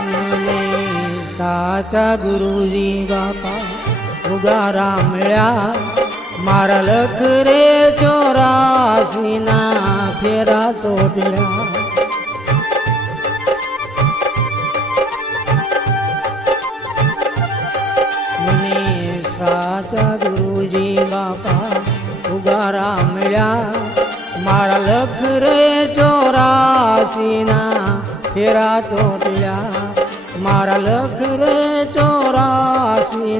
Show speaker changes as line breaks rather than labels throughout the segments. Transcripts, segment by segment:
મને સાચા ગુરુજી બાપા ઉગારા મળ્યા મારા લખ રે ચોરાસી ના ફેરા તોડ્યા મને સાચા ગુરુજી બાપા ઉગારા મળ્યા મારા લખ રે ચોરાસી ના ફેરા તોડ્યા મારા લખ રે ચોરાસી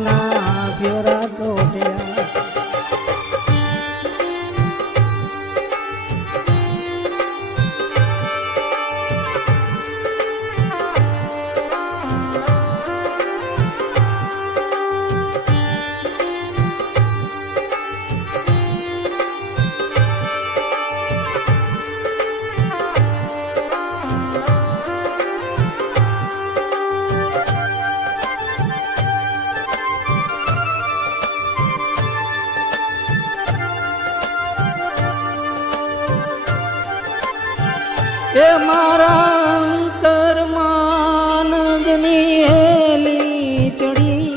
એ મારા અંતરમાં હેલી ચડી,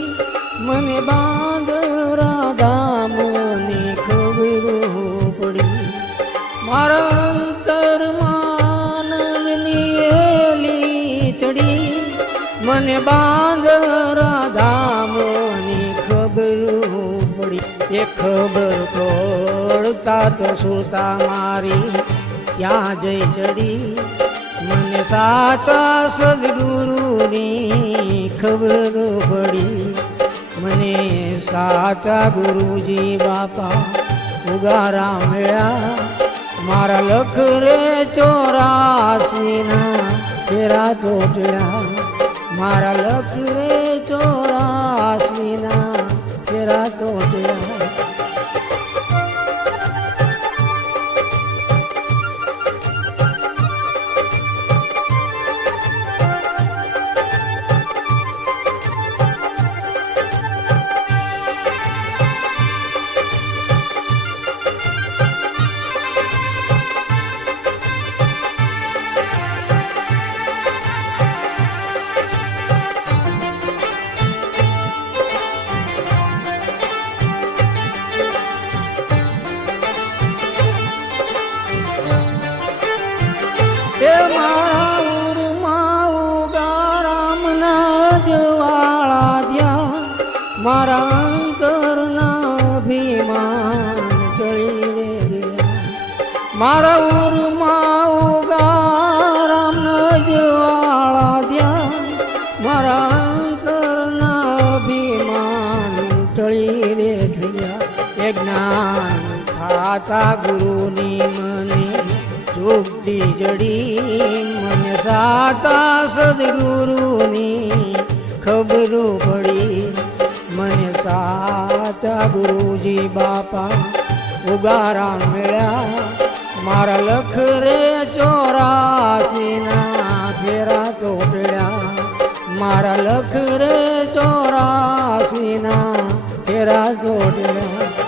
મને બાંદરા ધામની ખબર પડી. મારા અંતરમાં નંદની હેલી ચડી, મને બાંદરા ધામની ખબર પડી. એ ખબર પડતા તો સુરતા મારી ક્યાં જઈ ચડી મને સાચા સદગુરુની ખબર પડી મને સાચા ગુરુજી બાપા ઉગારા મળ્યા મારા લખ રે ચોરાસી ના ફેરા તોટડા જવાળા જ્યાં મારા કરના અભિમાન ટળી રે મારા ઉરમાં ઉગારામના વાળા જ્યાં મારા કરના અભિમાન ટળી રે ગયા એ જ્ઞાન થાતા ગુરુની મને જોગતી જડી. મને સાચા સદગુરુની ખબરો પડી મને સાચા ગુરુજી બાપા ઉગારા મળ્યા. મારા લખ રે ચોરાસી ના ફેરા તોડ્યા મારા લખ રે ચોરાસી ના ફેરા તોડ્યા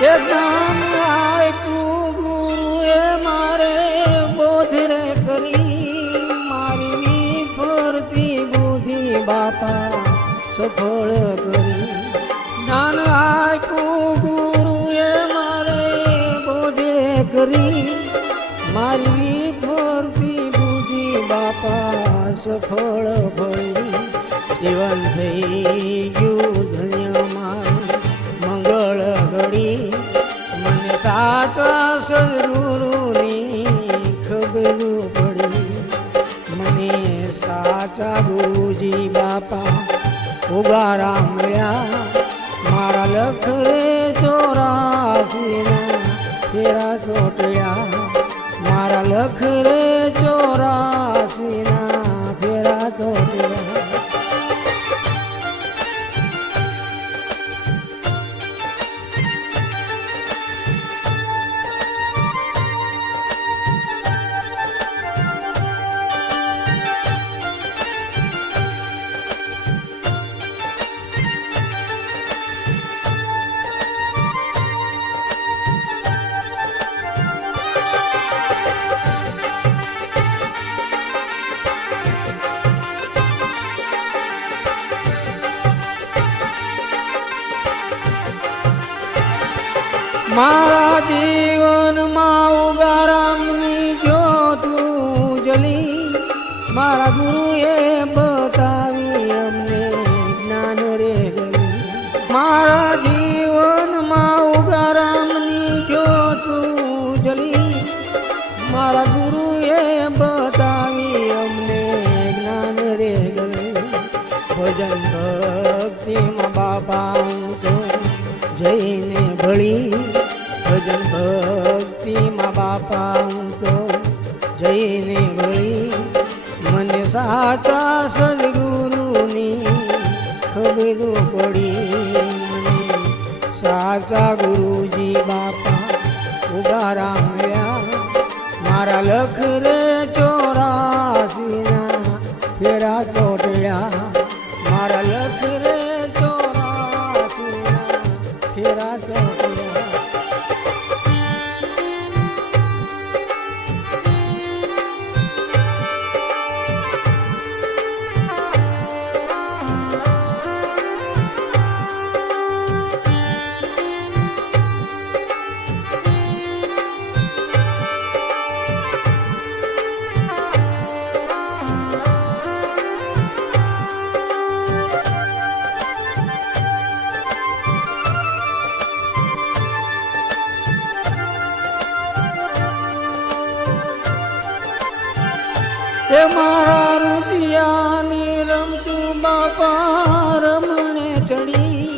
એ જ્ઞાન આપ્યું ગુરુએ મારે બોધ રે કરી. મારી ફરતી બુદ્ધિ બાપા સફળ કરી. જ્ઞાન આપ્યું ગુરુએ મારે બોધ રે કરી. મારી ફરતી બુદ્ધિ બાપા સફળ ભરી. જીવન થઈ ગયું ધન્ય મારું મંગળ ઘડી સાચા સદગુરુની ખબર પડી. મને સાચા ગુરુજી બાપા ઉગારા મળ્યા મારા લખરે રે ચોરાસી ના ફેરા ચોટ્યા. મારા રે મારા જીવનમાં ઉગારામની જ્યોતું જલી. મારા ગુરુએ બતાવી અમને જ્ઞાન રે મારા જીવનમાં ઉગારામની જ્યોતું જલી. મારા ગુરુએ બતાવી અમને જ્ઞાન રે ભજન ભક્તિમાં બાપા જઈને ભળી. ભજન ભક્તિમાં બાપા હું તો જઈને ભળી મને સાચા સદગુરુની ખબર પડી મને સાચા ગુરુજી બાપા ઉગારા મળ્યા મારા લખ રે એ મારા રૂપિયાની રમતું બાપા રમણે ચડી.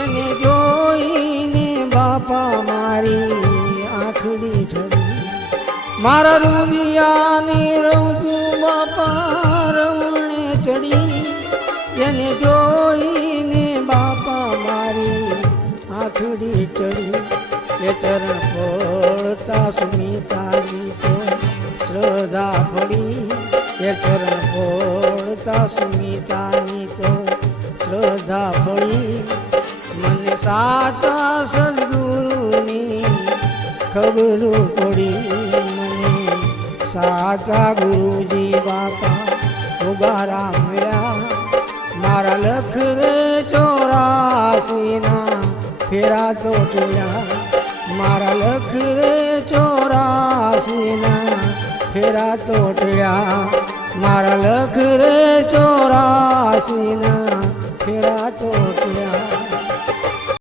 એને જોઈને બાપા મારી આખડી ઠરી મારા રૂપિયાની રમતું બાપા રમણે ચડી. એને જોઈને બાપા મારી આખડી ચડી. એ ચરણ પડતા સુમિતાજી તો શ્રદ્ધા પડી. એ ચરણ પડતા સુમિતાની તો શ્રદ્ધા પડી. મને સાચા સદગુરુની ખબર પડી. મને સાચા ગુરુજી બાપા ઉગારા મળ્યા. મારા લખ રે ચોરાસીના ફેરા તો ટોળ્યા મારા લખ રે ચોરાસીના ફેરા તો ટોળ્યા મારા લખ રે ચોરાસીના ફેરા તો